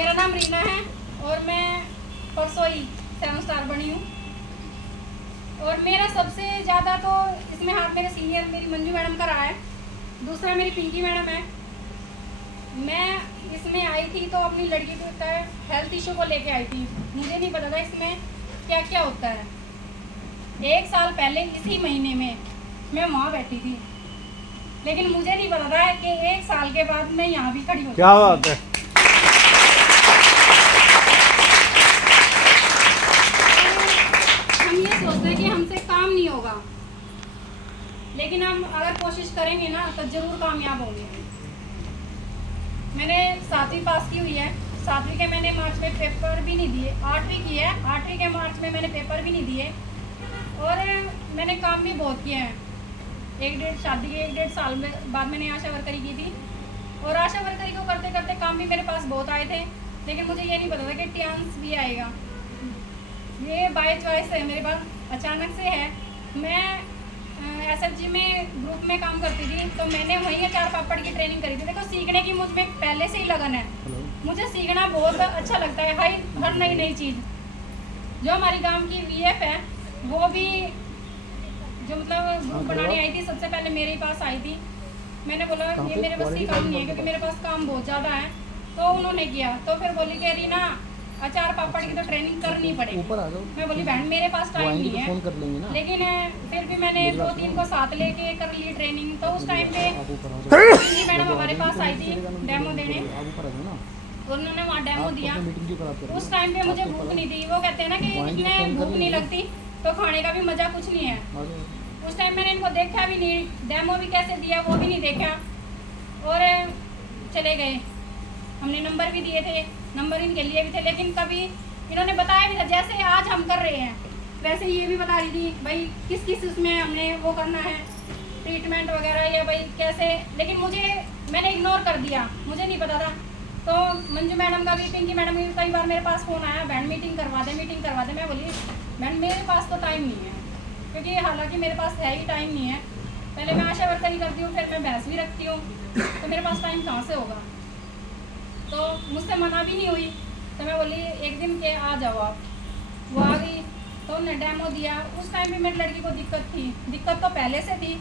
मेरा नाम रीना है और मैं परसों ही 7 स्टार बनी हूँ। और मेरा सबसे ज़्यादा तो इसमें हाथ मेरे सीनियर मेरी मंजू मैडम का रहा है, दूसरा मेरी पिंकी मैडम है। मैं इसमें आई थी तो अपनी लड़की का हेल्थ इशू को लेके आई थी, मुझे नहीं पता था इसमें क्या क्या होता है। 1 साल पहले इसी महीने में मैं वहाँ बैठी थी, लेकिन मुझे नहीं पता था कि 1 साल के बाद मैं यहाँ भी खड़ी हूँ। क्या बात है। हम ये सोचते हैं कि हमसे काम नहीं होगा, लेकिन हम अगर कोशिश करेंगे ना तो जरूर कामयाब होंगे। मैंने 7वीं पास की हुई है, 7वीं के मैंने मार्च में पेपर भी नहीं दिए, 8वीं की है, 8वीं के मार्च में मैंने पेपर भी नहीं दिए। और मैंने काम भी बहुत किया है। शादी के 1-1.5 साल में बाद मैंने आशा वर्करी की थी, और आशा वर्करी को करते करते काम भी मेरे पास बहुत आए थे, लेकिन मुझे ये नहीं पता था कि टियान्स भी आएगा। ये बाय चॉइस है, मेरे पास अचानक से है। मैं SFG में ग्रुप में काम करती थी, तो मैंने वहीं अचार पापड़ की ट्रेनिंग करी थी। देखो, सीखने की मुझ में पहले से ही लगन है, मुझे सीखना बहुत अच्छा लगता है, हर नई नई चीज़। जो हमारी गांव की VF है, वो भी जो मतलब ग्रुप बनाने आई थी, सबसे पहले मेरे ही पास आई थी। मैंने बोला ये मेरे बस की काम नहीं है, क्योंकि मेरे पास काम बहुत ज़्यादा है। तो उन्होंने किया, तो फिर बोली कि रीना अचार पापड़ की तो ट्रेनिंग करनी पड़ेगी। मैं बोली बहन मेरे पास टाइम नहीं है, फोन कर लेंगे ना। लेकिन फिर भी मैंने 2-3 को साथ लेके कर ली ट्रेनिंग। तो उस टाइम पे मैडम हमारे पास आई थी डेमो देने, उन्होंने वहाँ डेमो दिया। उस टाइम पे मुझे भूख नहीं थी। वो कहते हैं ना कि जितने भूख नहीं लगती तो खाने का भी मज़ा कुछ नहीं है। उस टाइम मैंने इनको देखा भी नहीं, डेमो भी कैसे दिया वो भी नहीं देखा, और चले गए। हमने नंबर भी दिए थे, नंबर इनके लिए भी थे, लेकिन कभी इन्होंने बताया भी था। जैसे आज हम कर रहे हैं, वैसे ये भी बता रही थी भाई किस किस उसमें हमने वो करना है, ट्रीटमेंट वगैरह, या भाई कैसे। लेकिन मैंने इग्नोर कर दिया, मुझे नहीं पता था। तो मंजू मैडम का भी, पिंकी मैडम का भी कई बार मेरे पास फ़ोन आया, बहन मीटिंग करवा दे, मीटिंग करवा दे। मैं बोली बहन मेरे पास तो टाइम नहीं है, क्योंकि हालांकि मेरे पास है ही टाइम नहीं है। पहले मैं आशा वर्करी करती हूँ, फिर मैं भैंस भी रखती हूँ, तो मेरे पास टाइम कहाँ से होगा। तो मुझसे मना भी नहीं हुई, तो मैं बोली एक दिन के आ जाओ आप। वो आ गई, तो उन्होंने डेमो दिया। उस टाइम भी मेरी लड़की को दिक्कत तो पहले से थी।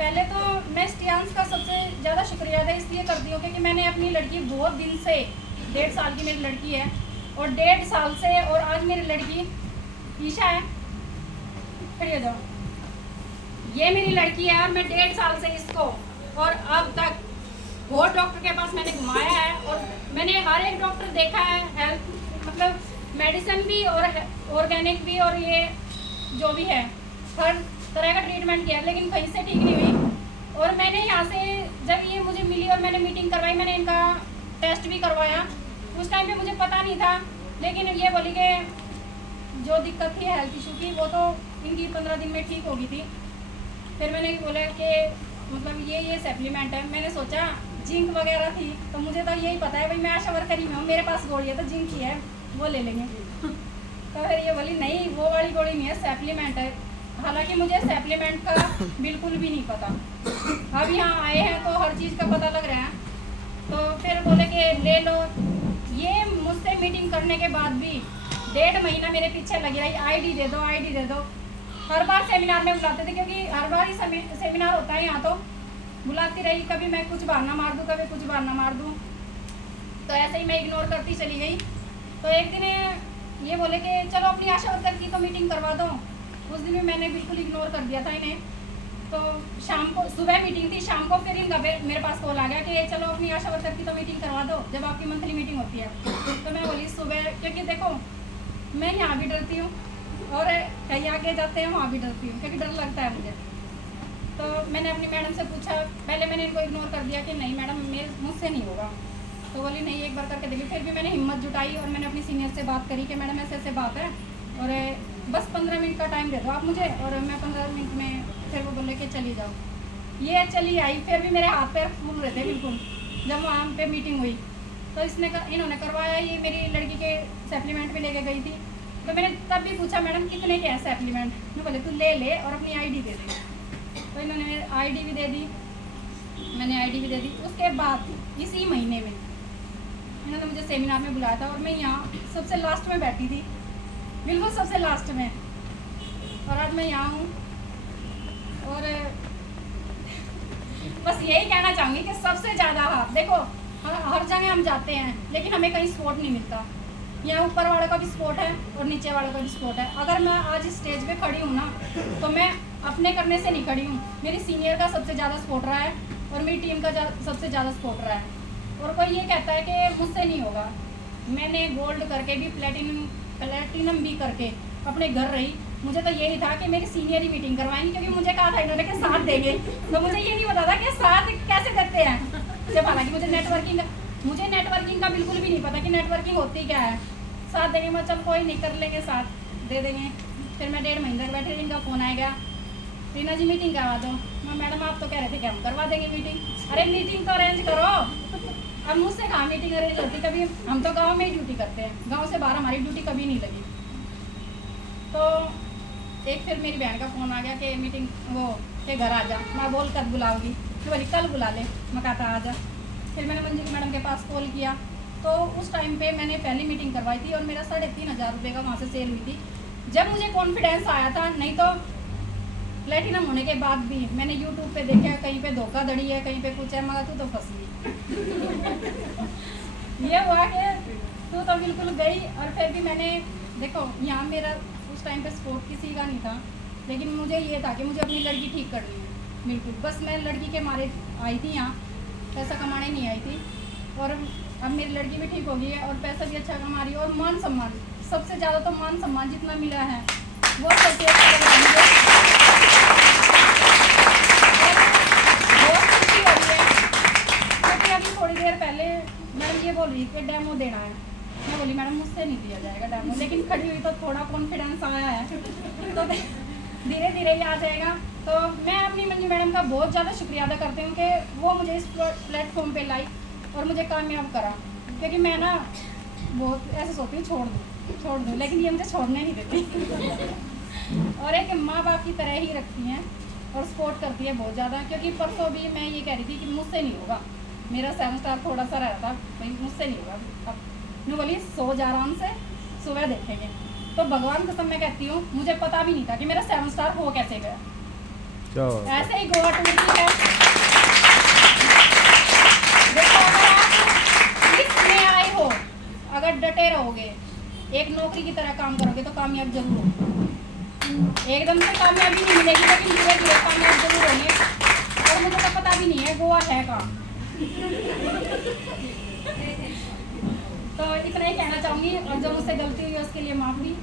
पहले तो मैं स्टियान्स का सबसे ज़्यादा शुक्रिया अदा इसलिए करती हूँ क्योंकि मैंने अपनी लड़की बहुत दिन से, 1.5 साल की मेरी लड़की है, और 1.5 साल से, और आज मेरी लड़की ईशा है, खड़ी हो जाओ, ये मेरी लड़की है, और मैं 1.5 साल से इसको, और अब तक बहुत डॉक्टर के पास मैंने घुमाया है, और मैंने हर एक डॉक्टर देखा है, हेल्थ मतलब मेडिसिन भी और ऑर्गेनिक भी, और ये जो भी है हर तरह का ट्रीटमेंट किया, लेकिन कहीं से ठीक नहीं हुई। और मैंने यहाँ से जब ये मुझे मिली और मैंने मीटिंग करवाई, मैंने इनका टेस्ट भी करवाया। उस टाइम पे मुझे पता नहीं था, लेकिन ये बोली कि जो दिक्कत थी हेल्थ इशू की, वो तो इनकी 15 दिन में ठीक होगी थी। फिर मैंने बोला कि मतलब ये सप्लीमेंट है। मैंने सोचा जिंक वगैरह थी, तो मुझे तो यही पता है भाई मैं आशा वर्करी में हूँ, मेरे पास गोली है तो जिंक की है, वो ले लेंगे। तो फिर ये बोली नहीं वो वाली गोली नहीं है, सप्लीमेंट है। हालांकि मुझे सप्लीमेंट का बिल्कुल भी नहीं पता, अब यहाँ आए हैं तो हर चीज़ का पता लग रहा है। तो फिर बोले कि ले लो। ये मुझसे मीटिंग करने के बाद भी 1.5 महीना मेरे पीछे लगी रही, आईडी दे दो, आईडी दे दो। हर बार सेमिनार में बुलाते थे, क्योंकि हर बार ही सेमिनार होता है यहाँ, तो बुलाती रही, कभी मैं कुछ बहाना मार दूँ, कभी कुछ बहाना मार दूँ। तो ऐसे ही मैं इग्नोर करती चली गई। तो एक दिन ये बोले कि चलो अपनी आशा वर्कर की तो मीटिंग करवा दो। उस दिन भी मैंने बिल्कुल इग्नोर कर दिया था इन्हें। तो शाम को, सुबह मीटिंग थी, शाम को फिर इनका मेरे पास कॉल आ गया कि चलो अपनी आशा वर्कर की तो मीटिंग करवा दो, जब आपकी मंथली मीटिंग होती है। तो मैं बोली सुबह, क्योंकि देखो मैं यहाँ भी डरती हूँ और कहीं आगे जाते हैं वहाँ भी डरती हूँ, क्योंकि डर लगता है मुझे। तो मैंने अपनी मैडम से पूछा, पहले मैंने इनको इग्नोर कर दिया कि नहीं मैडम मुझसे नहीं होगा। तो बोली नहीं एक बार करके देखिए। फिर भी मैंने हिम्मत जुटाई और मैंने अपनी सीनियर से बात करी कि मैडम ऐसे ऐसे बात है, और बस 15 मिनट का टाइम दे दो आप मुझे, और मैं 15 मिनट में, फिर वो बोले कि चली जाओ। ये चली आई, फिर भी मेरे हाथ पैर फूल रहे थे बिल्कुल जब वहाँ पे मीटिंग हुई। तो इन्होंने करवाया, ये मेरी लड़की के सप्लीमेंट भी लेके गई थी। तो मैंने तब भी पूछा मैडम कितने के हैं सप्लीमेंट, मैं बोले तू ले ले और अपनी आईडी दे दे। तो इन्होंने आईडी भी दे दी, मैंने आईडी भी दे दी। उसके बाद इसी महीने में इन्होंने मुझे सेमिनार में बुलाया था और मैं यहाँ सबसे लास्ट में बैठी थी, बिल्कुल सबसे लास्ट में, और आज मैं यहाँ हूँ। और बस यही कहना चाहूँगी कि सबसे ज़्यादा देखो हर जगह हम जाते हैं लेकिन हमें कहीं सपोर्ट नहीं मिलता। यहाँ ऊपर वाले का भी सपोर्ट है और नीचे वाले का भी सपोर्ट है। अगर मैं आज इस स्टेज पे खड़ी हूँ ना तो मैं अपने करने से नहीं खड़ी हूँ, मेरी सीनियर का सबसे ज़्यादा सपोर्ट रहा है और मेरी टीम का सबसे ज़्यादा सपोर्ट रहा है। और कोई ये कहता है कि मुझसे नहीं होगा, मैंने गोल्ड करके भी प्लेटिनम भी करके अपने घर रही। मुझे तो यही था कि मेरी सीनियर ही मीटिंग करवाएंगी, क्योंकि मुझे कहा था इन्होंने कि साथ देंगे, तो मुझे ये नहीं पता था कि साथ कैसे देते हैं। जब हालांकि मुझे नेटवर्किंग का बिल्कुल भी नहीं पता कि नेटवर्किंग होती क्या है। साथ देंगे, मैं चल कोई नहीं कर लेंगे, साथ दे देंगे। फिर मैं 1.5 महीने तक बैठे, इनका फ़ोन आएगा, रीना जी मीटिंग करवा दो। मैं मैडम आप तो कह रहे थे कि हम करवा देंगे मीटिंग। अरे मीटिंग तो अरेंज करो। अब मुझसे कहाँ मीटिंग अरेंज होती, कभी हम तो गाँव में ही ड्यूटी करते हैं, गाँव से बाहर हमारी ड्यूटी कभी नहीं लगी। तो एक फिर मेरी बहन का फ़ोन आ गया कि मीटिंग वो के घर आ जा। मैं बोल कब बुलाऊंगी, तो बोली कल बुला ले। मैं कहा था आ जा। फिर मैंने मंजू मैडम के पास कॉल किया, तो उस टाइम पे मैंने पहली मीटिंग करवाई थी और मेरा 3,500 रुपये का वहाँ से सेल हुई थी। जब मुझे कॉन्फिडेंस आया था, नहीं तो प्लेटिनम होने के बाद भी मैंने यूट्यूब पे देखा कहीं पे धोखाधड़ी है, कहीं पे कुछ है, मगर तू तो फंसी। ये हुआ कि तू तो बिल्कुल गई। और फिर भी मैंने देखो यहाँ मेरा उस टाइम पे सपोर्ट किसी का नहीं था, लेकिन मुझे ये था कि मुझे अपनी लड़की ठीक करनी है, बिल्कुल। बस मैं लड़की के मारे आई थी यहाँ, पैसा कमाने नहीं आई थी। और अब मेरी लड़की भी ठीक हो गई है और पैसा भी अच्छा कमा रही है। और मान सम्मान, सबसे ज़्यादा तो मान सम्मान जितना मिला है वो सबसे अच्छा लग रहा है मुझे। बहुत खुशी हो रही है, क्योंकि अभी थोड़ी देर पहले मैडम ये बोल रही थी कि डेमो देना है। मैं बोली मैडम मुझसे नहीं दिया जाएगा डेमो, लेकिन खड़ी हुई तो थोड़ा कॉन्फिडेंस आया है, तो धीरे धीरे ही आ जाएगा। तो मैं अपनी मंजू मैडम का बहुत ज़्यादा शुक्रिया अदा करती हूँ कि वो मुझे इस प्लेटफॉर्म पे लाई और मुझे कामयाब करा। क्योंकि मैं ना बहुत ऐसे सोचती हूँ छोड़ दूँ, लेकिन ये मुझे छोड़ने नहीं देती। और एक माँ बाप की तरह ही रखती हैं और सपोर्ट करती है बहुत ज़्यादा। क्योंकि परसों भी मैं ये कह रही थी कि मुझसे नहीं होगा, मेरा 7 स्टार थोड़ा सा रहा था, भाई मुझसे नहीं होगा। अब मैं बोली सो जा आराम से, सुबह देखेंगे। तो भगवान कसम मैं कहती हूँ, मुझे पता भी नहीं था कि मेरा 7 स्टार हो कैसे गया। ऐसे ही गोवा टूर की है। देखो अगर आप इसमें आए हो, अगर डटे रहोगे, एक नौकरी की तरह काम करोगे तो कामयाब जरूर हो। एकदम से कामयाबी नहीं मिलेगी, लेकिन धीरे धीरे कामयाब जरूर होंगे। और मुझे तो पता भी नहीं है गोवा है कहाँ। तो इतना ही कहना चाहूँगी, और जो मुझसे गलती हुई उसके लिए माफ़ी।